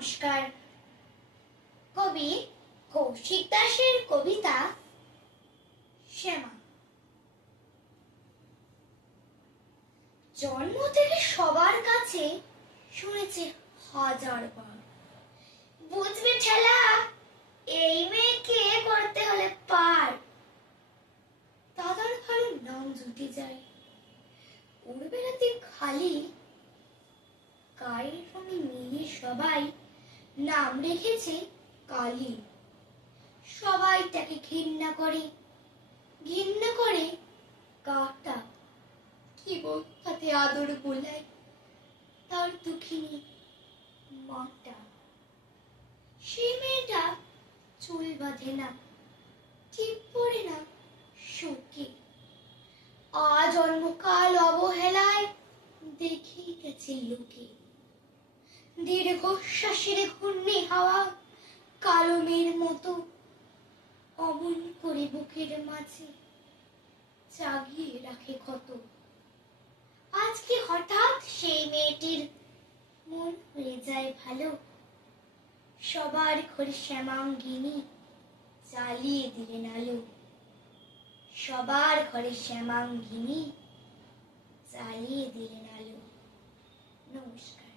নমস্কার। কবি কৌশিক দাসের কবিতা শ্যামা। জন্ম থেকে সবার কাছে শুনেছে হাজার বার। বুঝবে ঠেলা, এই মেয়েকে করতে হলে পার। দাদার ঘরে নাম জুটে যায়। ওর বেলাতে খালি। গায়ের রঙে মিলিয়ে সবাই নাম রেখেছে কালী সবাই তাকে ঘৃণা করে। ঘৃণা করে কাটা কি তাতে আদর বোলায় তার দুঃখিনী মাটা। সেই মেয়েটা চুল বাঁধে না, ঠিক পড়ে না শোকে। আজ অন্যকাল অবহেলায় দেখেই গেছে লোকে। দীর্ঘশ্বাসের ঘূর্ণি হাওয়া কালমের মতো অমন করে বুকের মাঝে জাগিয়ে রাখে ক্ষত। আজকে হঠাৎ সেই মেয়েটির মন হয়ে যায় ভালো। সবার ঘরে শ্যামাঙ্গিনী জ্বালিয়ে দিলেন আলো। সবার ঘরে শ্যামাঙ্গিনী জ্বালিয়ে দিলেন আলো। নমস্কার।